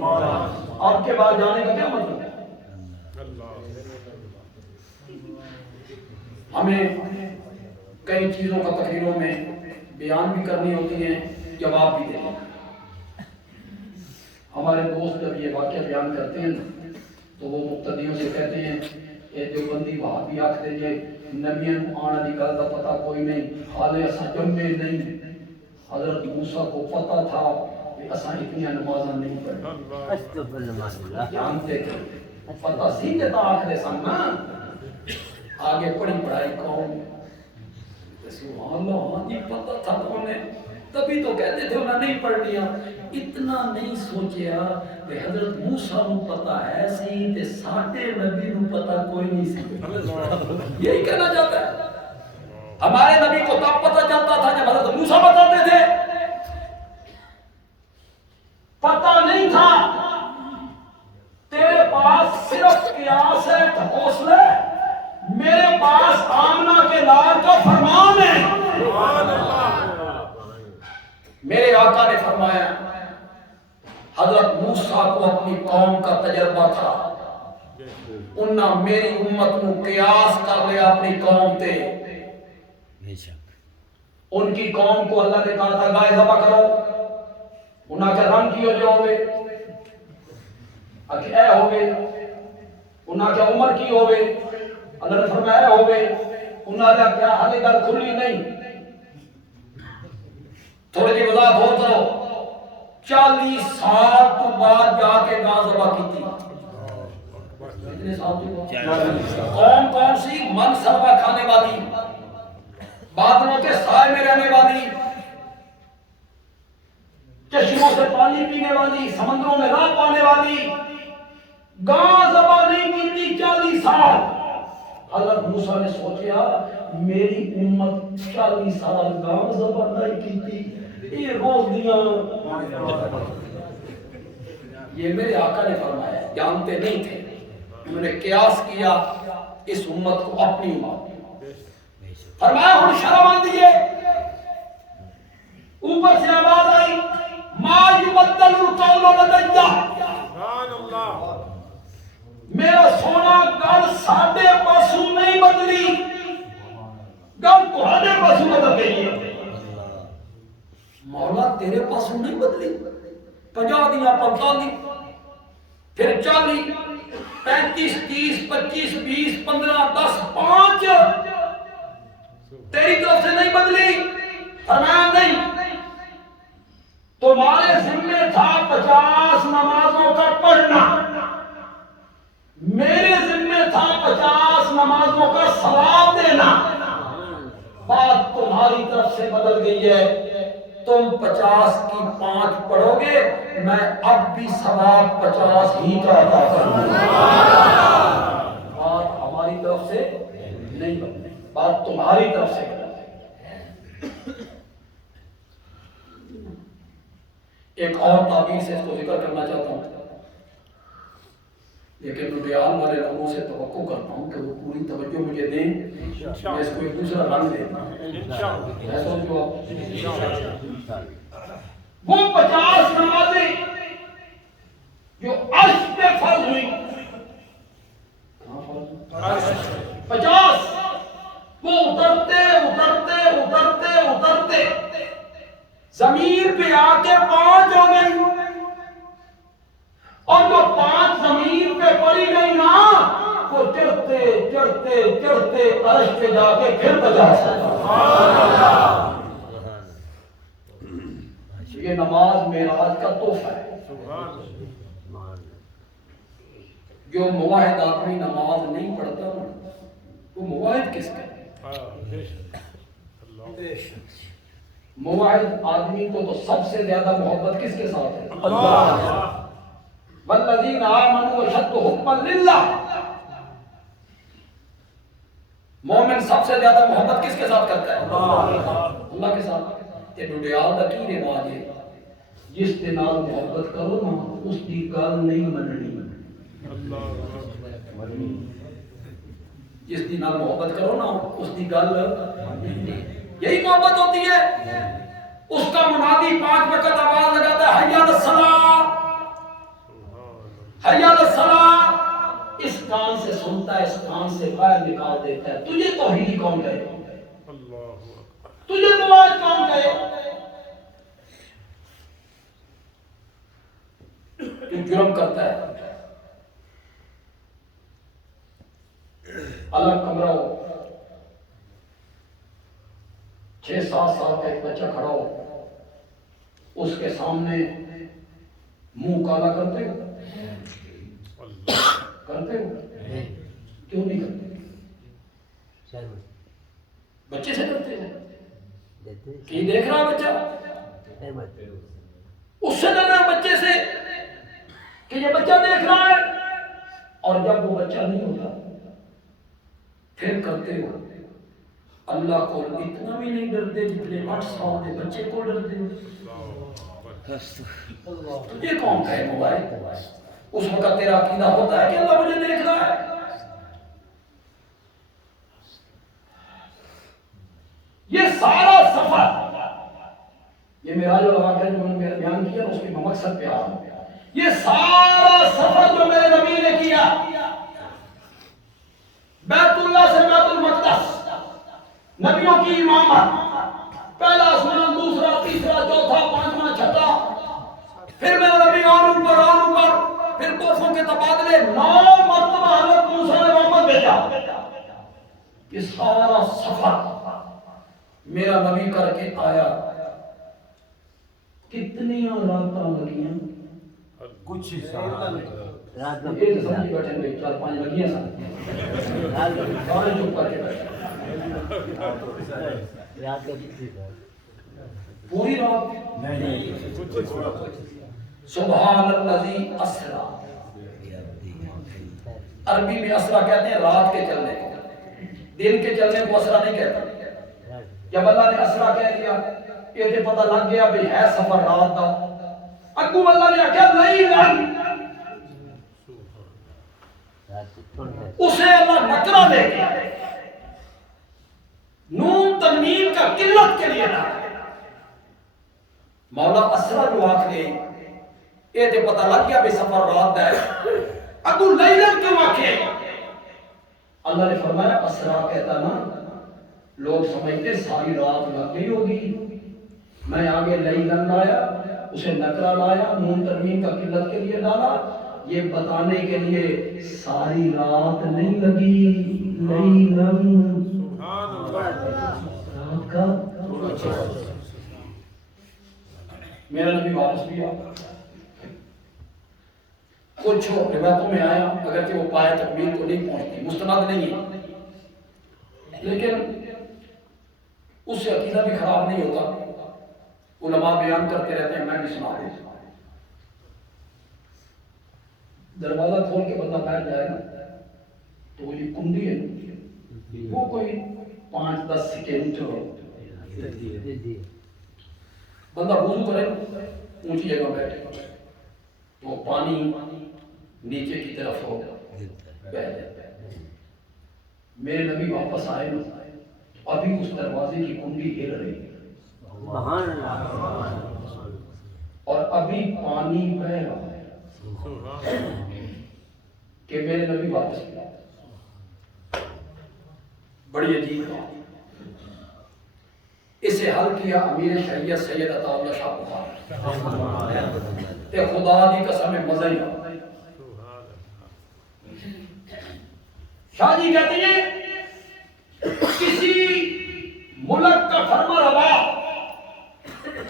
اب کے بعد جانے کا کیا مطلب ہے؟ ہمیں کئی چیزوں کا تقریروں میں بیان بھی کرنی ہوتی ہیں، جواب بھی دینا. ہمارے دوست جب یہ واقعہ بیان کرتے ہیں تو وہ مقتدیوں سے کہتے ہیں یہ دیوبندی وہابی آکھ دے جے نبیاں آنا دی گل دا پتہ کوئی نہیں، حالے اساں جمے نہیں. حضرت موسیٰ کو پتہ تھا کہ اساں اتنی نمازاں نہیں پڑھی، جانتے تھے، پتہ سی کہ تا آکھ دے سن نا آگے پڑھی پڑھائی کون. سبحان اللہ، ہاں جی پتہ تھا انہیں، تبھی تو کہتے تھے انہیں نہیں پڑھ لیا. اتنا نہیں سوچیا کہ حضرت موسیٰ کو پتہ ہے سی تے ساٹے نبی کو پتہ کوئی نہیں سی. یہی کہنا چاہتا ہے. ہمارے نبی کو تب پتہ چلتا تھا جب حضرت موسیٰ بتاتے تھے. پتہ نہیں تھا. تیرے پاس صرف قیاس ہے، حوصلہ. میرے پاس آمنہ کے لال کا فرمان ہے. میرے آقا نے فرمایا حضرت موسیٰ کو اپنی قوم کا تجربہ تھا، انہاں میری امت کو قیاس کر لیا اپنی قوم تے. ان کی قوم کو اللہ نے کہا تھا گائے ذبح کرو، انہاں کے رنگ کی ہو جو ہوئے، اکھے اے ہوئے. انہاں کے عمر کی ہوئے، اللہ نے فرمایا ہوئے. انہاں نے کیا حالی گل کھلی نہیں. تھوڑی جی وضاحت ہو کرو. 40 سال تو بعد جا کے گاں ذبح کی تھی. کتنے سال تو بعد؟ کون سی؟ من سروا کھانے والی، بادلوں کے سائے میں رہنے والی. چشموں سے پانی پینے والی، سمندروں میں راہ پانے والی، گاں ذبح نہیں کی تھی 40 سال۔ حضرت موسیٰ نے سوچا میری امت 40 سال گاں ذبح نہیں کی تھی، یہ روز دیاں۔ یہ میرے آقا نے فرمایا، جانتے نہیں تھے، انہوں نے قیاس کیا اس امت کو اپنی امت۔ فرمایا ہن شرم آندی ہے، اوپر سے آواز آئی ما یبدل القول لدی، سبحان اللہ، میرا سونا گل ساڈے پاسوں نہیں بدلی، گل تہاڈے پاسوں بدل گئی ہے۔ مولا تیرے پاسوں نہیں بدلی، 50 دیاں 45 پھر 40 35 30 25 20 15 10 5 تیری طرف سے نہیں بدلی۔ فرمایا نہیں، تمہارے ذمہ تھا 50 نمازوں کا پڑھنا، میرے ذمہ تھا 50 نمازوں کا ثواب دینا، بات تمہاری طرف سے بدل گئی ہے، تم 50 کی 5 پڑھو گے، میں اب بھی ثواب 50 ہی کا عطا کروں گا۔ بات ہماری طرف سے نہیں بدلی، بات تمہاری طرف سے بدلی۔ ایک اور تعبیر سے اس کو ذکر کرنا چاہتا ہوں، لیکن ریال والے لوگوں سے توقع کرتا ہوں کہ وہ پوری توجہ مجھے دیں، میں اس کو ایک دوسرا رنگ دیتا ہوں۔ ایسا جو وہ 50 نمازیں جو عرش پہ فرض ہوئی، 50 وہ اترتے اترتے اترتے اترتے زمین پہ آ کے 5 ہو گئی، اور جو 5 زمین پہ پڑی گئی نا، وہ چڑھتے چڑھتے چڑھتے عرش پہ جا کے پھر 50 یہ نماز معراج کا تحفہ ہے۔ جو مواحد آدمی نماز نہیں پڑھتا وہ مواحد کس کا ہے؟ مواحد آدمی کو تو سب سے زیادہ محبت کس کے ساتھ ہے؟ اللہ۔ والذین آمنوا اشد حبا للہ، مومن سب سے زیادہ محبت کس کے ساتھ کرتا ہے؟ اللہ کے ساتھ۔ یہ ڈوڈیال دا کی رواج ہے، جس کے نال محبت کرو نا اس کی گل نہیں مننی، جس کی نال محبت کرو نا اس کی گل، یہی محبت ہوتی ہے۔ اس کا منادی 5 وقت آواز لگاتا ہے حی علی الصلاۃ، حی علی الصلاۃ، اس کان سے سنتا ہے، اس کان سے باہر نکال دیتا ہے۔ تجھے توحید کون کہے؟ تجھے نماز کون کہے؟ تو جرم کرتا ہے، الگ کمرہ ہو، 6-7 سال کا ایک بچہ کھڑا ہو، اس کے سامنے منہ کالا کرتے ہو؟ کرتے ہو؟ کیوں نہیں کرتے؟ بچے سے کرتے ہو کہ دیکھ رہا بچہ، اس سے ڈر رہا بچے سے کہ یہ بچہ دیکھ رہا ہے، اور جب وہ بچہ نہیں ہوتا پھر کرتے ہو۔ اللہ کو اتنا بھی نہیں ڈرتے جتنے 8 سال کے بچے کو ڈرتے ہو۔ تجھے کون کہے موبائل؟ اس وقت تیرا عقیدہ ہوتا ہے کہ اللہ مجھے دیکھ رہا ہے؟ یہ سارا سفر، یہ معراج الواقعہ جو میں نے بیان کیا اس کے مقصد پہ آ رہا ہوں، یہ سارا سفر جو میرے نبی نے کیا، بیت اللہ سے بیت المقدس، نبیوں کی امامت، پہلا آسمان، دوسرا، تیسرا، چوتھا، 5واں، 6واں، پھر میرا نبی اور اوپر، پھر توفوں کے تبادلے، 9 مرتبہ حضرت موسیٰ نے محمد بھیجا۔ یہ سارا سفر میرا نبی کر کے آیا، کتنی راتاں لگیاں؟ کچھ ہی سال یہ تو سمجھ بیٹھے ہوئے 4-5 لگیاں سن، سارے چپ کر کے بیٹھے۔ پوری رات سبحان الذی اسرا، عربی میں اسرا کہتے ہیں رات کے چلنے کو، دن کے چلنے کو اسرا نہیں کہتے۔ جب اللہ نے اسرا کہہ دیا یہ تے پتہ لگ گیا بھی ہے سفر رات دا، اگوں اللہ نے آخیا نہیں لن، اسے اللہ نکرہ دے گیا، نون تنوین کا قلت کے لیے نہ، مولا اسرا جو آخری یہ تے پتہ لگ گیا بھی سفر رات دا ہے، اگوں لیلن کیوں آکھے؟ اللہ نے فرمایا اسرا کہتا نا لوگ سمجھتے ساری رات لگ گئی ہوگی، میں آگے لیلن لایا، اسے نکرہ لایا، نون تنوین کا قلت کے لیے ڈالا، یہ بتانے کے لیے ساری رات نہیں لگی، لیلن رات کا میرا نبی واپس بھی آیا، کچھ روایتوں میں آیا اگرچہ وہ پائے تکمیل کو نہیں پہنچتی، مستند نہیں ہے، لیکن اس سے عقیدہ بھی خراب نہیں ہوتا، علماء بیان کرتے رہتے ہیں، میں بھی سنا دوں۔ دروازہ کھول کے بندہ بیٹھ جائے نا تو وہ یہ کنڈی ہے وہ کوئی 5-10 سیکنڈ بندہ وضو کرے اونچی جگہ بیٹھے تو پانی نیچے کی طرف ہو بہہ جاتا ہے۔ میرے نبی واپس آئے نا ابھی اس دروازے کی کنڈی ہل رہی ہے اور ابھی پانی بہ رہا ہے کہ میرے نبی واپس آئے۔ بڑی عجیب بات، اسے حل کیا امیر شریعت سید عطا اللہ شاہ بخاری، تے خدا دی قسم مزہ ہی شاہ جی کہتے ہیں کسی ملک کا فرما روا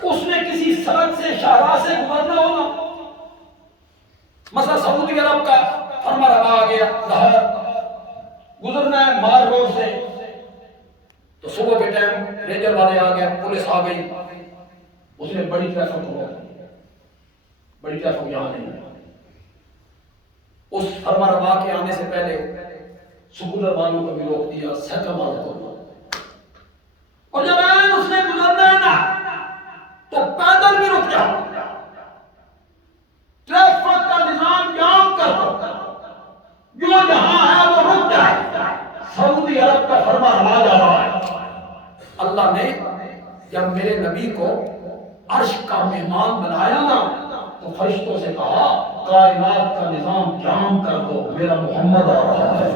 اس نے کسی سڑک سے شاہراہ سے گزرنا ہونا، مثلا سعودی عرب کا فرما روا آ گیا لاہور گزرنا ہے مار روڈ سے، تو صبح کے ٹائم رینجر والے آ گئے، پولیس آ گئی، اس نے بڑی ٹریفک کو روک دیا، بڑی ٹریفک یہاں نہیں ہے، اس فرما روا کے آنے سے پہلے سکولر والوں کو بھی روک دیا، سیکل والوں کو بھی روک دیا، اور جب این اس نے گزرنا ہے نا تو پیدل بھی رک جاؤ، ٹریفک کا نظام جام کر دو، جو جہاں ہے وہ رک جائے۔ سعودی عرب کا فرما روا جا رہا ہے، اللہ نے جب میرے نبی کو عرش کا مہمان بنایا نا تو فرشتوں سے کہا کائنات کا نظام جام کر دو، میرا محمد آ رہا ہے۔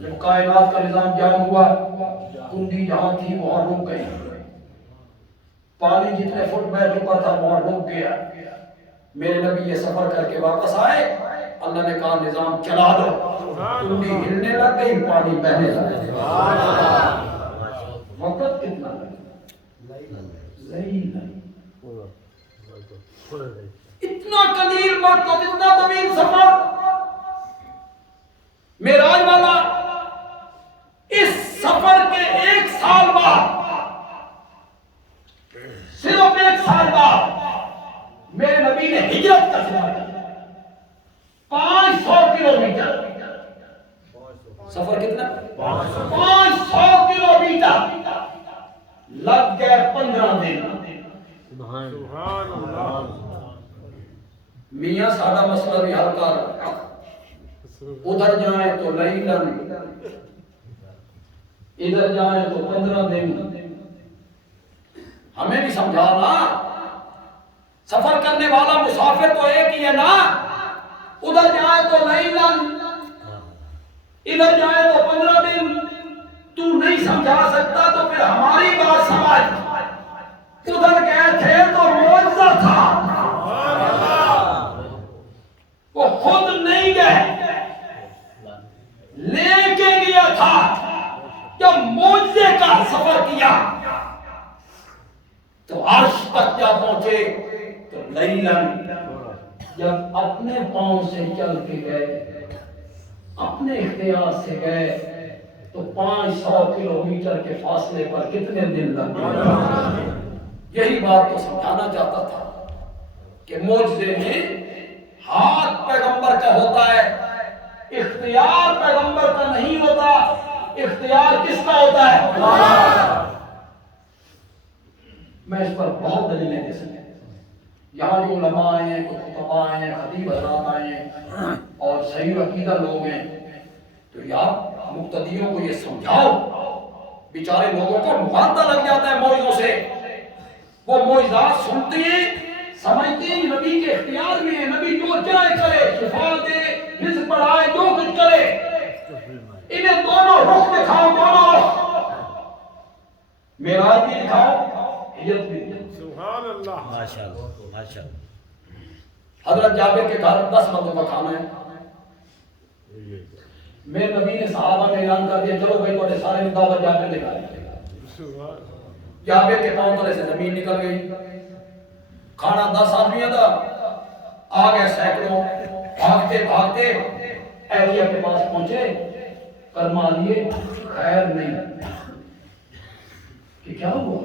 جب کائنات کا نظام جام ہوا کنڈی جہاں تھی وہاں رک گئی، پانی جتنے فٹ بہ چکا تھا وہاں رک گیا، میرے نبی یہ سفر کر کے واپس آئے، اللہ نے کہا نظام چلا دو، کنڈی ہلنے لگ گئی، پانی بہنے لگ گیا۔ وقت کتنا اتنا قلیل وقت اور اتنا طویل سفر، معراج والا اس سفر کے 1 سال بعد، صرف 1 سال بعد میرے نبی نے ہجرت کا سفر کیا، 500 کلومیٹر، سفر کتنا؟ 500 کلومیٹر، لگ گئے 15 دن۔ سبحان اللہ، میاں سارا مسئلہ بھی حل کر، ادھر جائیں تو لیلن، ادھر جائیں تو 15 دن، ہمیں بھی سمجھانا، سفر کرنے والا مسافر تو ایک ہی ہے نا، ادھر جائے تو لیلن، ادھر جائے تو 15 دن، تو نہیں سمجھا سکتا تو پھر ہماری بات سمجھ، ادھر گئے تھے تو معجزہ تھا، وہ خود نہیں گئے، لے کے گیا تھا، جب معجزے کا سفر کیا تو عرش تک جا پہنچے تو لیلن، جب اپنے پاؤں سے چل کے گئے، اپنے اختیار سے گئے تو 500 کلومیٹر کے فاصلے پر کتنے دن لگ گئے؟ یہی بات تو سمجھانا چاہتا تھا کہ معجزے میں ہاتھ پیغمبر کا ہوتا ہے، اختیار پیغمبر کا نہیں ہوتا، اختیار کس کا ہوتا ہے؟ میں اس پر بہت دلیلیں دے سکتا ہوں۔ یہاں جو علماء آئے ہیں، خطباء آئے ہیں، خطیب حضرات آئے ہیں اور صحیح عقیدہ لوگ ہیں، تو یار مقتدیوں کو یہ سمجھاؤ، بیچارے لوگوں کو مغالطہ لگ جاتا ہے معجزوں سے، وہ معجزات سنتے ہیں، سمجھتے ہیں نبی کے اختیار میں ہے، نبی جو چاہے کرے، شفا دے، رزق بڑھائے، جو کچھ کرے، انہیں دونوں رخ دکھاؤ، دونوں رخ، معراج بھی دکھاؤ، ہجرت بھی دکھاؤ۔ سبحان اللہ، ماشاءاللہ ماشاءاللہ۔ حضرت جابر کے گھر 10 مردوں کا کھانا ہے، میرے نبی نے صحابہ نے اعلان کر دیا چلو بھائی تھوڑے سارے دعوت جابر لے آئے۔ جابر کے پاؤں تلے سے زمین نکل گئی، کھانا 10 آدمیوں کا، آ گئے سینکڑوں، بھاگتے بھاگتے اہلیہ کے پاس پہنچے، کرما لیے، خیر نہیں کہ کیا ہوا؟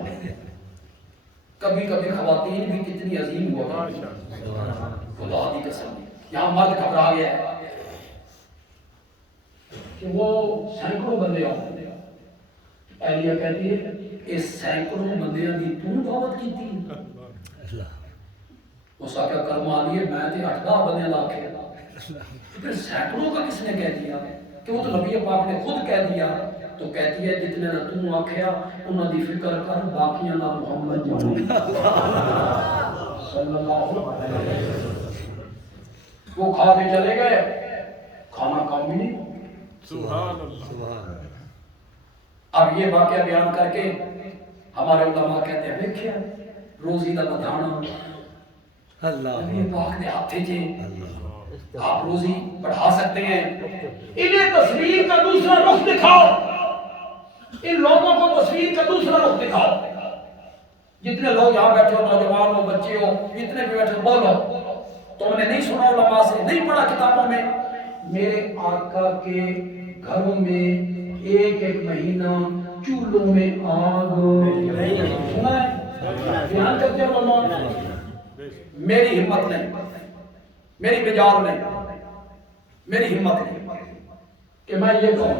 کبھی کبھی خواتین بھی کتنی عظیم ہوا کرتی، خدا کی قسم، یہاں مرد گھبرا گیا ہے کہ وہ سینکڑوں بندے آؤں۔ اہلیہ کہتی ہے اس سینکڑوں بندیاں دی تو دعوت کی تھی؟ اس آقا کرما لیے میں تے 8-10 بندیاں لا کے، پھر سینکڑوں کا کس نے کہہ دیا کہ وہ تو نبی پاک نے خود کہہ دیا؟ تو کہتی ہے جتنے نہ تم آکھیا انہاں دی فکر کر، باقیاں نہ محمد جانے صلی اللہ علیہ وسلم۔ وہ کھا کے چلے گئے، کھانا کم ہی نہیں۔ سبحان اللہ۔ اب یہ واقعہ بیان کر کے ہمارے علماء کہتے ہیں دیکھیں روزی دا بدھانا نبی پاک نے ہاتھے جے، آپ روزی بڑھا سکتے ہیں، انہیں تصویر کا دوسرا رخ دکھاؤ، ان لوگوں کو تصویر کا دوسرا رخ دکھاؤ۔ جتنے لوگ یہاں بیٹھے ہو، نوجوان ہو، بچے ہو، جتنے بھی بیٹھے ہو، بولو تم نے نہیں سنا علماء سے، نہیں پڑھا کتابوں میں، میرے آقا کے گھروں میں ایک ایک مہینہ چولہوں میں آگ سنا ہے، بیان کرتے ہو علماء۔ میری ہمت نہیں، میری بجال نہیں، میری ہمت نہیں کہ میں یہ کہوں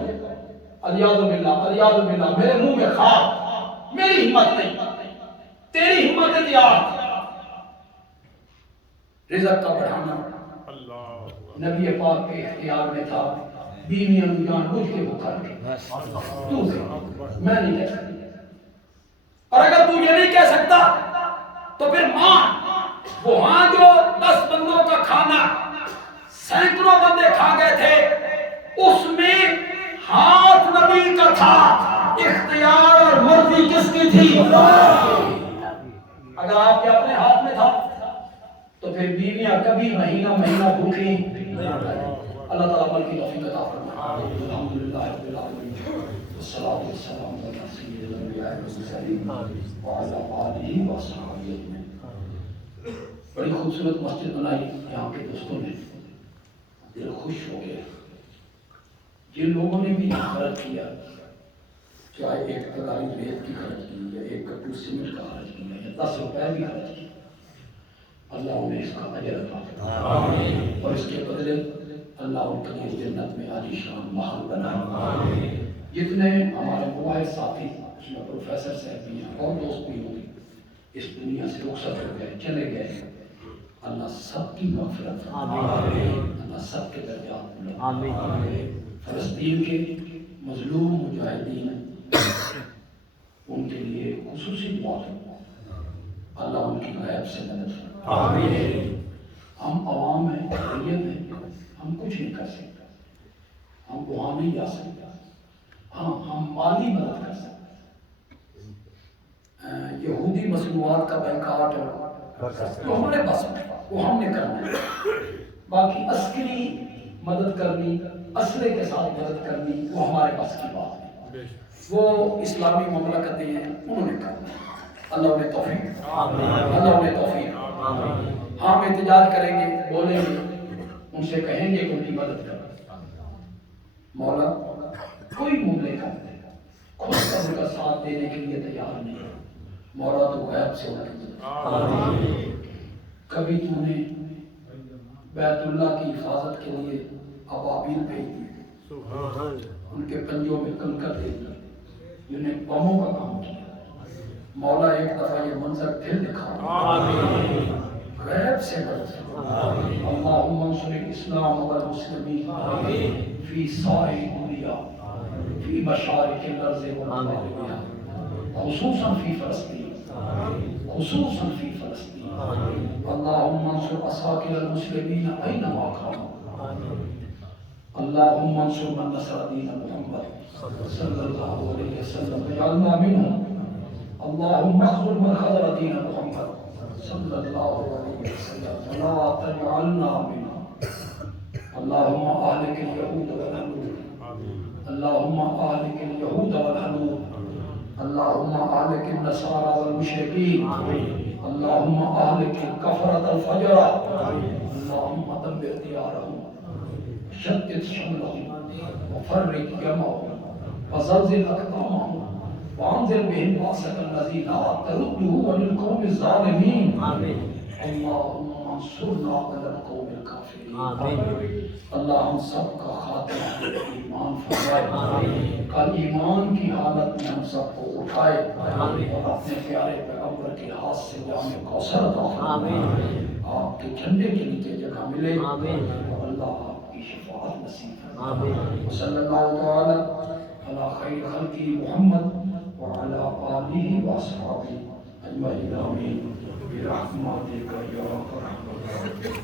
الیاذ باللہ، الیاذ باللہ، میرے منہ میں خواب، میری ہمت نہیں، تیری ہمت ہے تیار۔ رزق کا بڑھانا نبی پاک کے اختیار میں تھا، بیویاں جان بوجھ کے بھوکا رکھے، تو سے میں نہیں کہہ سکتا۔ اور اگر تو یہ نہیں کہہ سکتا تو پھر وہاں جو 10 بندوں کا کھانا سینکڑوں بندے کھا گئے تھے، اس میں ہاتھ نبی کا تھا، اختیار اور مرضی کس کی تھی؟ اگر آپ کے اپنے ہاتھ میں تھا تو پھر بیویاں کبھی مہینہ مہینہ بھوکی۔ اللہ تعالیٰ عمل کی توفیق عطا فرمائے۔ الحمدللہ رب العالمین، والصلاۃ والسلام علی سید الانبیاء والمرسلین وعلی آلہ وصحبہ اجمعین۔ بڑی خوبصورت مسجد بنائی یہاں کے دوستوں نے، دل خوش ہو گیا۔ جن لوگوں نے بھی خرچ کیا، چاہے ایک تگاری ریت کی خرچ کی یا ایک کٹو سیمنٹ کا خرچ کیا یا 10 روپے بھی خرچ کیا، اللہ انہیں اس کا اجر عطا فرمائے اور اس کے بدلے اللہ ان کے لیے جنت میں عالی شان محل بنائے۔ جتنے ہمارے مواحد ساتھی، اس میں پروفیسر صاحب بھی ہیں اور دوست بھی ہوں گے، اس دنیا سے رخصت ہو گئے، چلے گئے، اللہ سب کی مغفرت فرمائے، اللہ سب کے درجات بلند۔ فلسطین کے مظلوم مجاہدین ان کے لیے خصوصی دعا کرتا ہوں، اللہ ان کی غیب سے مدد فرمائے۔ ہم عوام ہیں، اقلیت ہیں، ہم کچھ نہیں کر سکتے، ہم وہاں نہیں جا سکتے، ہاں ہم مالی مدد کر سکتے۔ یہودی مصنوعات کا بائیکاٹ جو ہمارے پاس میں وہ ہم نے کرنا ہے، باقی عسکری مدد کرنی، اسلحے کے ساتھ مدد کرنی وہ ہمارے پاس کی بات ہے، وہ اسلامی مملکتیں ہیں انہوں نے کرنا ہے۔ اللہ انہیں توفیق، اللہ انہیں توفیق۔ ہم احتجاج کریں گے، بولیں گے، ان سے کہیں گے کہ ان کی مدد کریں۔ مولا کوئی مملکت خود قبر کا ساتھ دینے کے لیے تیار نہیں ہے. مولا تو غیب سے ہوتی. کبھی تو نے بیت اللہ کی حفاظت کے لیے ابابیل بھیج دیے, ان کے پنجوں میں کنکر دے دی, جنہیں بموں کا کام کیا. مولا ایک دفعہ یہ منظر پھر دکھا غیب سے برسے. اللہم انصر الاسلام والمسلمین فی سائر دنیا فی مشارق الارض والمغاربها خصوصا فی فلسطین خصوصا فی فلسطین. اللہم انصر اساکر المسلمین اینما کانوا. اللہم انصر من نصر دین محمد صلی اللہ علیہ وسلم واجعلنا منهم. اللہم اخذل من خذل دین محمد صلی اللہ علیہ وسلم ولا تجعلنا منهم. اللہم اہلک اليہود والحنود. اللہم اہلک اليہود والحنود. اللہم اہلک النصارى والمشرکین. اللہم اہلک الکفرة الفجرة. اللہم دمر دیارهم شتت شملهم وفرق جمعهم وزلزل اقدامهم وانزل بهم بأسك الذي لا ترده عن القوم الظالمين. اللهم انصرنا على القوم الكافرين. اللہ ہم سب کا خاتمہ ایمان فرمائے, کل ایمان کی حالت میں ہم سب کو اٹھائے اور اپنے پیارے پیغمبر کے ہاتھ سے جام کوثر عطا فرمائے. آپ کے جھنڈے کے نیچے جگہ ملے اور اللہ آپ کی شفاعت نصیب فرمائے. صلی اللہ تعالی علی خیر خلقی محمد وعلى آله وأصحابه أجمعين آمين برحمتك يا أرحم الراحمين.